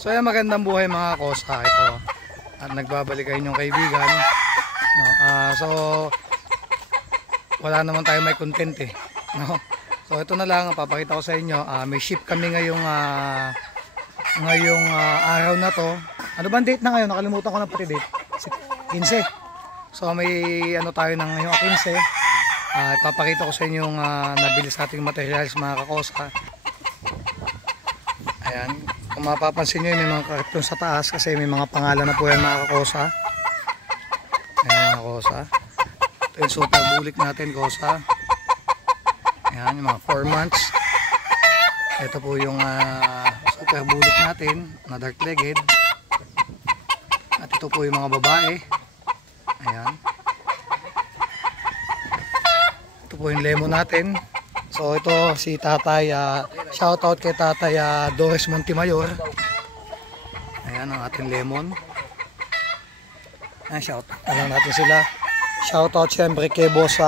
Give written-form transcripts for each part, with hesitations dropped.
So ayan, magandang buhay mga kosa. Ito at nagbabalik kayo inyong kaibigan, no? So wala naman tayo may content eh, no? So ito na lang, papakita ko sa inyo. May ship kami ngayong araw na to. Ano bang date na ngayon? Nakalimutan ko na pati date. 15. So may ano tayo ng ngayong 15. Ipapakita ko sa inyo yung nabili sa ating materials mga kakosa. Ayan, kung mapapansin nyo, may mga karton sa taas kasi may mga pangalan na po yan mga kakosa. Ayan mga kakosa. Ito yung super bulik natin kosa. Ayan, yung mga 4 months. Ito po yung super bulik natin na dark legged. At ito po yung mga babae. Ayan. Ito po yung lemon natin. So ito si tatay, shoutout kay tatay Doris Montemayor. Ayan ang ating lemon. Ayan, shoutout lang natin sila. Shoutout syempre kay boss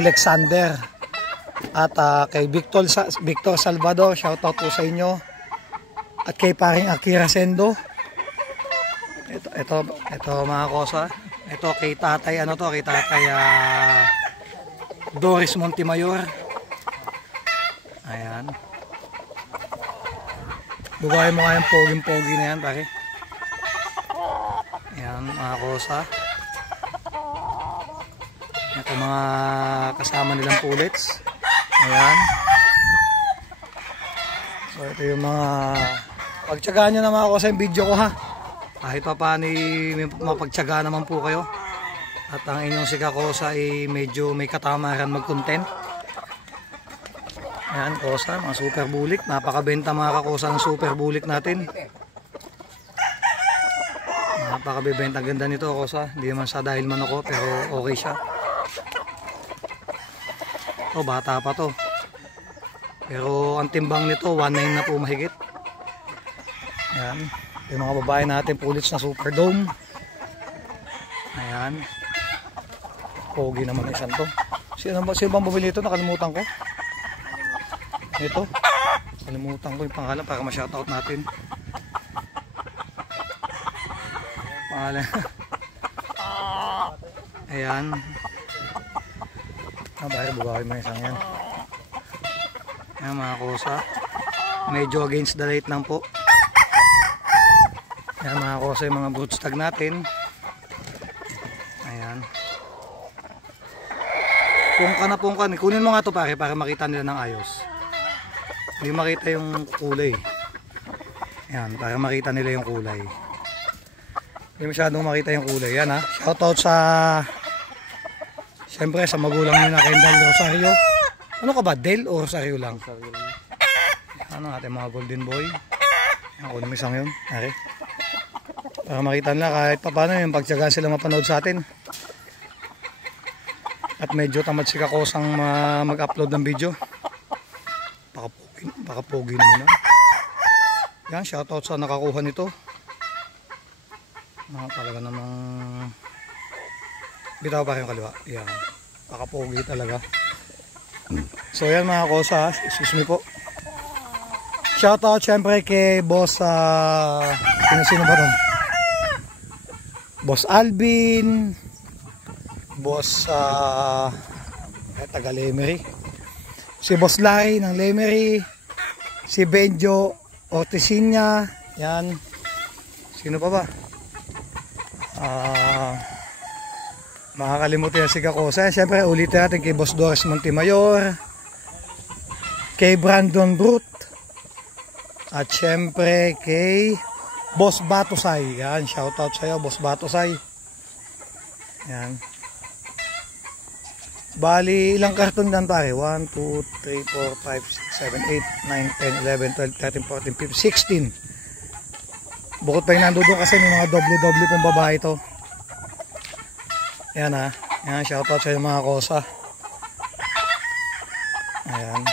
Alexander. At kay Victor Salvador, shoutout po sa inyo. At kay paring Akira Sendo. Ito mga kosa. Ito kay tatay kay tatay Doris Montemayor. Ayan. Bugayin mo kayang poging-pogi na yan, pare. Ayan, mga kosa. Ito mga kasama nilang pullets. Ayan. So, ito yung mga pagtsagaan nyo na mga kosa yung video ko ha. Kahit pa paano may mapagtsaga naman po kayo. At ang inyong sikakosa ay medyo may katamaran mag-content. Ayan kosa, mga super bulik. Napakabenta mga kakosa ng super bulik natin. Napakabibenta. Ganda nito kosa. Hindi naman sa dahil man ako pero okay siya. Ito bata pa to. Pero ang timbang nito 1.9 na po mahigit. Ayan. Yung mga babae natin pullets na super dome. Ayan. Pogi naman isang to. Sino bang bumili ito? Nakalimutan ko. Ito, kalimutan ko yung pangalan para ma-shoutout natin. Pangalan. Ayan. Bakit bubawi mo isang yan. Ayan mga kosa. Medyo against the light lang po. Ayan mga kosa yung mga broodstag natin. Ayan. Pungkan. Kunin mo nga to pare para makita nila ng ayos. Hindi makita yung kulay. Ayan, para makita nila yung kulay. Hindi masyadong makita yung kulay. Yan ha. Shoutout sa siyempre sa magulang nyo na Kendall Rosario. Ano ka ba? Del o Rosario lang? Ano ating mga golden boy. Ayan, kunin mo isang yun. Ari. Para makita nila kahit pa paano yung pagtsagaan sila mapanood sa atin. At medyo tamad si kakosang mag-upload ng video. Baka pogi naman na. Yan, shoutout sa nakakuha nito. Talaga namang bitaw pa yung kaliwa. Yan, baka pogi talaga. So yan mga kosa, excuse me po. Shoutout syempre kay boss sino ba ito? Boss Alvin, boss taga Lemery, si boss Larry ng Lemery, si Benjo Ortesinia, yan. Sino pa ba? Makakalimutin na si Kakosa. Siyempre ulitin natin kay boss Doris Montemayor, kay Brandon Brut, at siyempre kay boss Batosay. Yan, shoutout sa iyo boss Batosay. Yan. Bali, ilang karton dan pare? 1, 2, 3, 4, 5, 6, 7, 8, 9, 10, 11, 12, 13, 14, 15, 16. Bukod pa yung nandoon kasi may mga doble-doble pong babae ito. Ayan ha. Ayan, shoutout sa mga kosa. Ayan.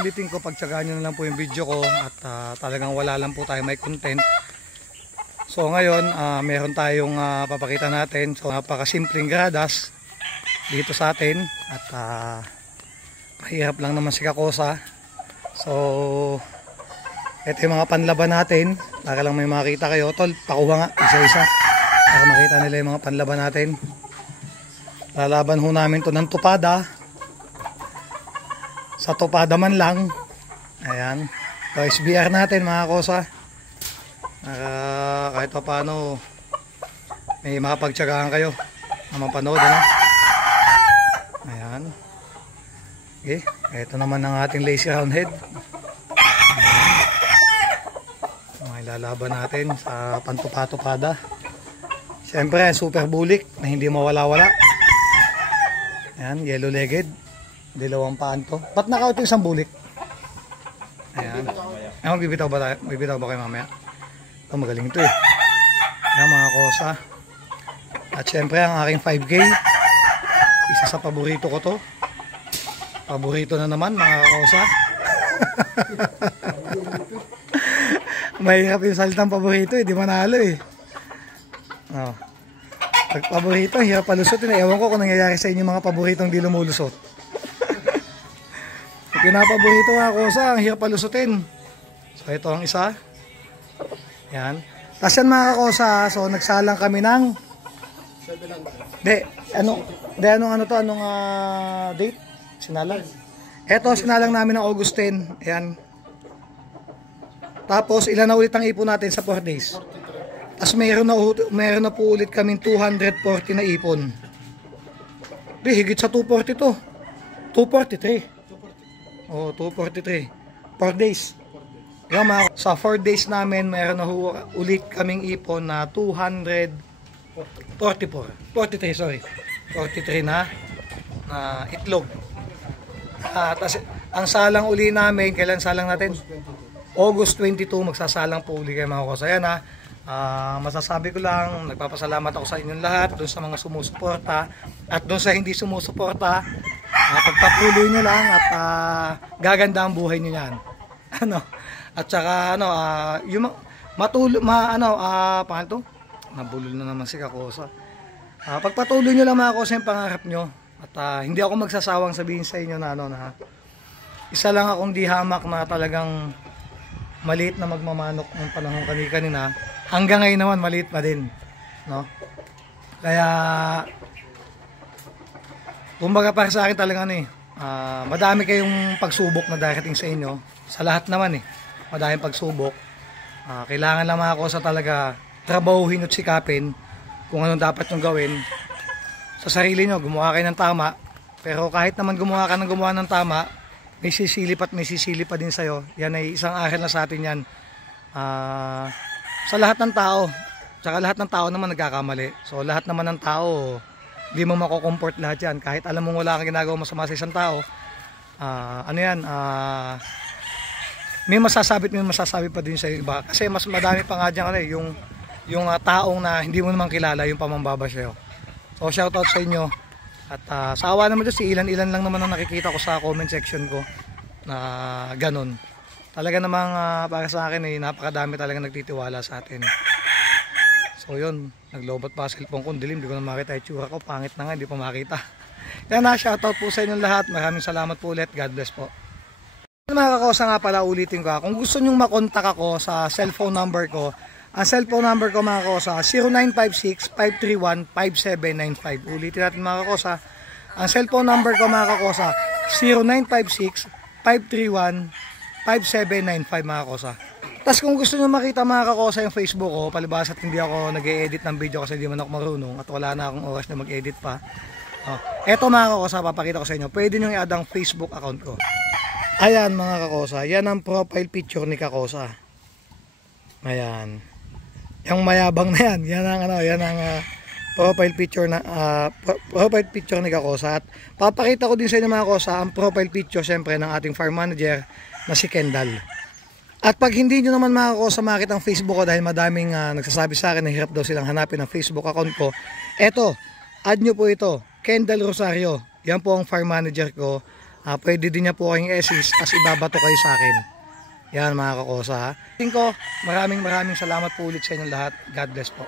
Ulitin ko, pagtsagaan nyo na lang po yung video ko. At talagang wala lang po tayo may content. So ngayon, meron tayong papakita natin. So napakasimpleng gradas dito sa atin at mahirap lang naman si Kakosa. So Ito yung mga panlaban natin. Para lang may makita kayo. Tol, pakuha nga. Isa-isa. Para makita nila yung mga panlaban natin. Lalaban ho namin to ng tupada. Sa tupada man lang. Ayan. So, SBR natin mga kosa. Kahit pa paano may makapagtsagaan kayo na mapanood. Ano? Ayan. Okay. Ito naman ang ating lazy roundhead. Lalaban natin sa pantupa-tupada. Siyempre, super bulik na hindi mawala-wala. Ayan, yellow legged. Dalawang paan to. Ba't naka-out yung isang bulik? Ayan. Ayan, bibitaw ba tayo? Bibitaw ba kayo mamaya? Ito, magaling ito eh. Ayan, mga kosa. At siyempre, ang aking 5K. Isa sa paborito ko to. Paborito na naman, mga kosa. Mahirap yung salitang paborito eh, di manalo eh. Oh. Pag paborito, hirap palusotin eh. Ewan ko kung nangyayari sa inyo mga paboritong di lumulusot. Pinapaborito nga ako sa, ang hirap palusotin. So ito ang isa. Yan. Tapos yan mga kakosa, so nagsalang kami ng anong date? Sinalang. Ito, sinalang namin ng August 10. Ayan. Tapos ilan na ulit ang ipon natin sa 4 days. Tapos meron na po ulit kaming 240 na ipon. Di, higit sa 240 to. 243. Oh, 243. 4 days. Yung sa 4 days namin, meron na ulit kaming ipon na 243 na itlog. Tapos ang salang uli namin, kailan salang natin? August 22, magsasalang po uli kayo mga kosa. Yan ha, masasabi ko lang, nagpapasalamat ako sa inyong lahat, doon sa mga sumusuporta, at doon sa hindi sumusuporta, pagpatuloy nyo lang, at gaganda ang buhay nyo yan. At saka, yung paano to? Nabulol na naman si Kakosa. Pagpatuloy nyo lang mga kosa yung pangarap nyo, at hindi ako magsasawang sabihin sa inyo na isa lang akong di hamak na talagang maliit na magmamanok ng panahon kanina. Hanggang ngayon naman maliit pa din, no? Kaya kumbaga para sa akin talaga madami kayong pagsubok na darating sa inyo. Sa lahat naman madaming pagsubok. Kailangan lang mga kosa talaga trabahuhin at sikapin kung anong dapat nyong gawin sa sarili nyo. Gumawa kayo ng tama, pero kahit naman gumawa ng tama, may sisilip pa din sa'yo. Yan ay isang aral na sa atin yan. Sa lahat ng tao. Saka lahat ng tao naman nagkakamali. So lahat naman ng tao, hindi mo makukomport lahat yan. Kahit alam mo wala kang ginagawa masama sa isang tao, may masasabi pa din sa iba. Kasi mas madami pa nga dyan yung taong na hindi mo naman kilala, yung pamambaba sa'yo. So shoutout sa inyo. At sa awa naman doon, ilan-ilan lang naman ang nakikita ko sa comment section ko na ganun. Talaga namang para sa akin napakadami talaga nagtitiwala sa atin. So yun, naglobat pa sa cellphone ko, dilim, di ko na makita yung tsura ko, pangit na nga, hindi pa makita. Yan shoutout po sa inyong lahat, maraming salamat po ulit, God bless po. Mga kakosa nga pala, ulitin ko kung gusto nyong makontak ako sa cellphone number ko, ang cellphone number ko mga kakosa, 0956-531-5795. Ulitin natin mga kakosa. Ang cellphone number ko mga kakosa, 0956-531-5795 mga kakosa. Tapos kung gusto nyo makita mga kakosa yung Facebook ko, palibas at hindi ako nag-e-edit ng video kasi hindi man ako marunong at wala na akong oras na mag-edit pa. Eto mga kakosa, papakita ko sa inyo. Pwede nyo i-add ang Facebook account ko. Ayan mga kakosa, yan ang profile picture ni Kakosa. Ayan. Yung mayabang na yan ang profile picture ni Kakosa. At papakita ko din sa inyo mga Kakosa ang profile picture siyempre ng ating farm manager na si Kendall. At pag hindi nyo naman mga Kakosa makita ang Facebook ko dahil madaming nagsasabi sa akin na hirap daw silang hanapin ang Facebook account ko, eto, add nyo po ito, Kendall Rosario. Yan po ang farm manager ko. Pwede din niya po kayong assist as ibabato kayo sa akin. Yan mga Kakosa. Maraming salamat po ulit sa inyong lahat. God bless po.